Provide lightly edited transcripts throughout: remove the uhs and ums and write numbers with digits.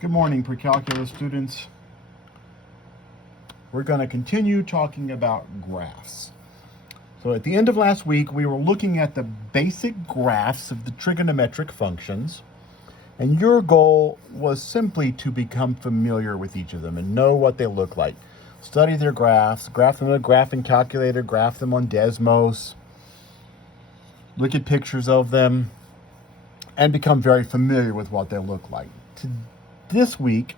Good morning, pre-calculus students. We're going to continue talking about graphs. So at the end of last week, we were looking at the basic graphs of the trigonometric functions, and your goal was simply to become familiar with each of them and know what they look like. Study their graphs, graph them on a graphing calculator, graph them on Desmos, look at pictures of them, and become very familiar with what they look like. This week,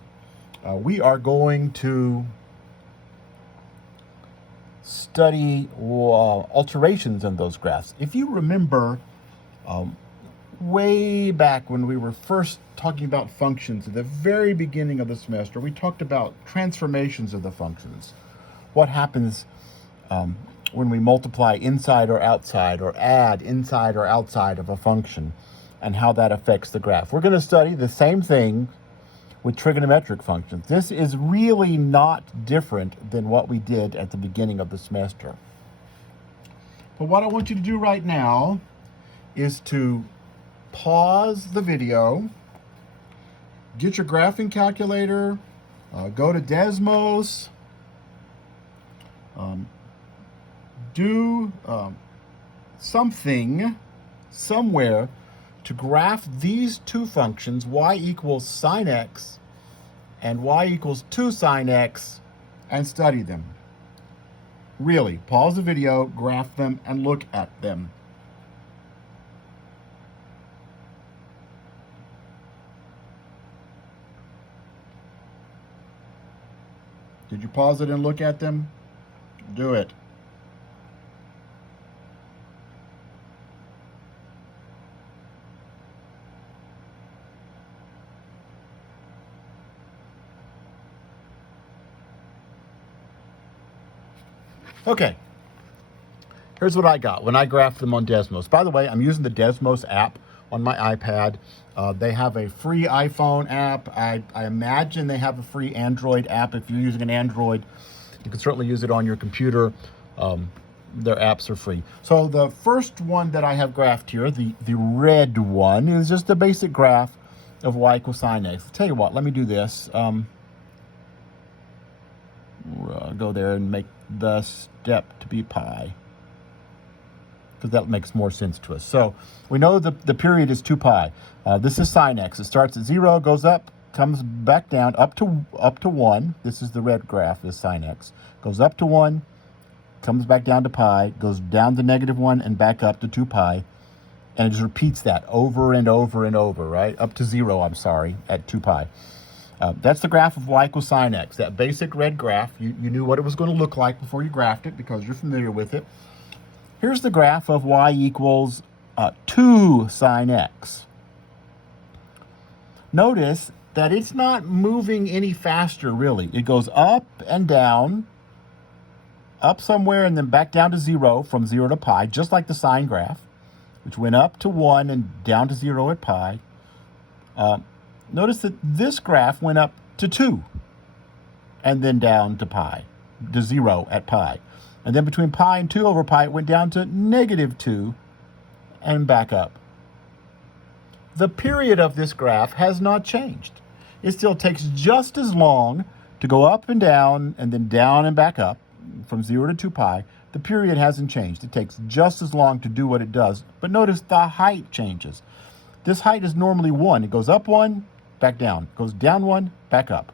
we are going to study alterations in those graphs. If you remember, way back when we were first talking about functions at the very beginning of the semester, we talked about transformations of the functions. What happens when we multiply inside or outside, or add inside or outside of a function, and how that affects the graph. We're going to study the same thing with trigonometric functions. This is really not different than what we did at the beginning of the semester. But what I want you to do right now is to pause the video, get your graphing calculator, go to Desmos, do something somewhere to graph these two functions, y equals sine x and y equals 2 sine x, and study them. Really, pause the video, graph them, and look at them. Did you pause it and look at them? Do it. Okay, here's what I got when I graphed them on Desmos. By the way, I'm using the Desmos app on my iPad. They have a free iPhone app. I imagine they have a free Android app. If you're using an Android, you can certainly use it on your computer. Their apps are free. So the first one that I have graphed here, the red one, is just a basic graph of y equals sine x. I'll tell you what, let me do this. Go there and make the step to be pi, because that makes more sense to us. So we know the period is 2 pi. This is sine x. It starts at 0, goes up, comes back down up to 1. This is the red graph, is sine x. Goes up to 1, comes back down to pi, goes down to -1 and back up to 2 pi. And it just repeats that over and over and over, right? Up to 0, I'm sorry, at 2 pi. That's the graph of y equals sine x, that basic red graph. You knew what it was going to look like before you graphed it because you're familiar with it. Here's the graph of y equals 2 sine x. Notice that it's not moving any faster, really. It goes up and down, up somewhere and then back down to 0, from 0 to pi, just like the sine graph, which went up to 1 and down to 0 at pi. Notice that this graph went up to 2 and then down to pi, to 0 at pi. And then between pi and 2 over pi, it went down to -2 and back up. The period of this graph has not changed. It still takes just as long to go up and then down and back up from 0 to 2 pi. The period hasn't changed. It takes just as long to do what it does. But notice the height changes. This height is normally 1. It goes up 1, back down. It goes down 1, back up.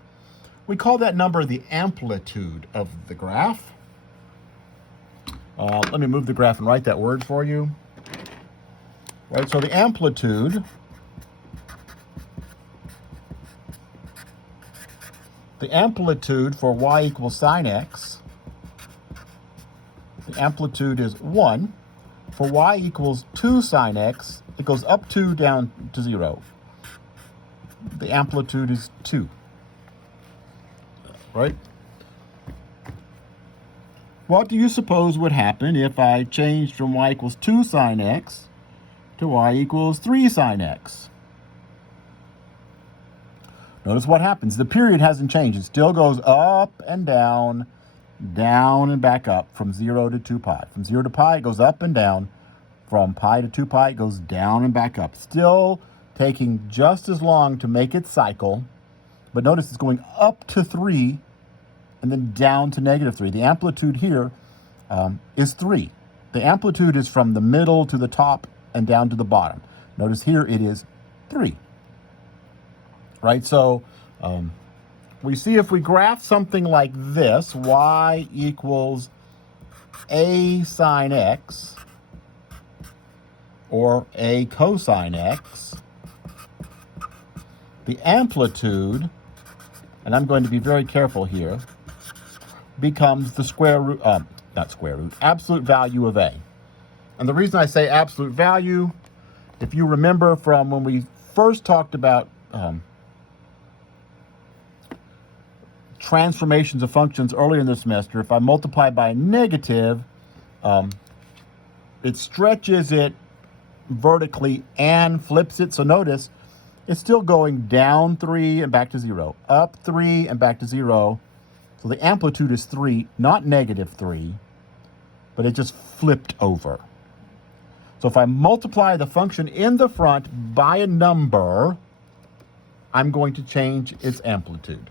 We call that number the amplitude of the graph. Let me move the graph and write that word for you. Right, so the amplitude for y equals sine x, the amplitude is 1. For y equals 2 sine x, it goes up 2, down to 0. The amplitude is 2, right? What do you suppose would happen if I changed from y equals 2 sine x to y equals 3 sine x? Notice what happens. The period hasn't changed. It still goes up and down and back up from 0 to 2 pi. From 0 to pi, it goes up and down. From pi to 2 pi, it goes down and back up. Still taking just as long to make it cycle But notice it's going up to 3 and then down to -3. The amplitude here is 3. The amplitude is from the middle to the top and down to the bottom. Notice here it is 3. Right? So we see if we graph something like this, y equals a sine x or a cosine x, the amplitude, and I'm going to be very careful here, becomes the square root, not square root, absolute value of a. And the reason I say absolute value, if you remember from when we first talked about transformations of functions earlier in the semester, if I multiply by a negative, it stretches it vertically and flips it. So notice it's still going down 3 and back to 0, up 3 and back to 0. So the amplitude is 3, not -3, but it just flipped over. So if I multiply the function in the front by a number, I'm going to change its amplitude.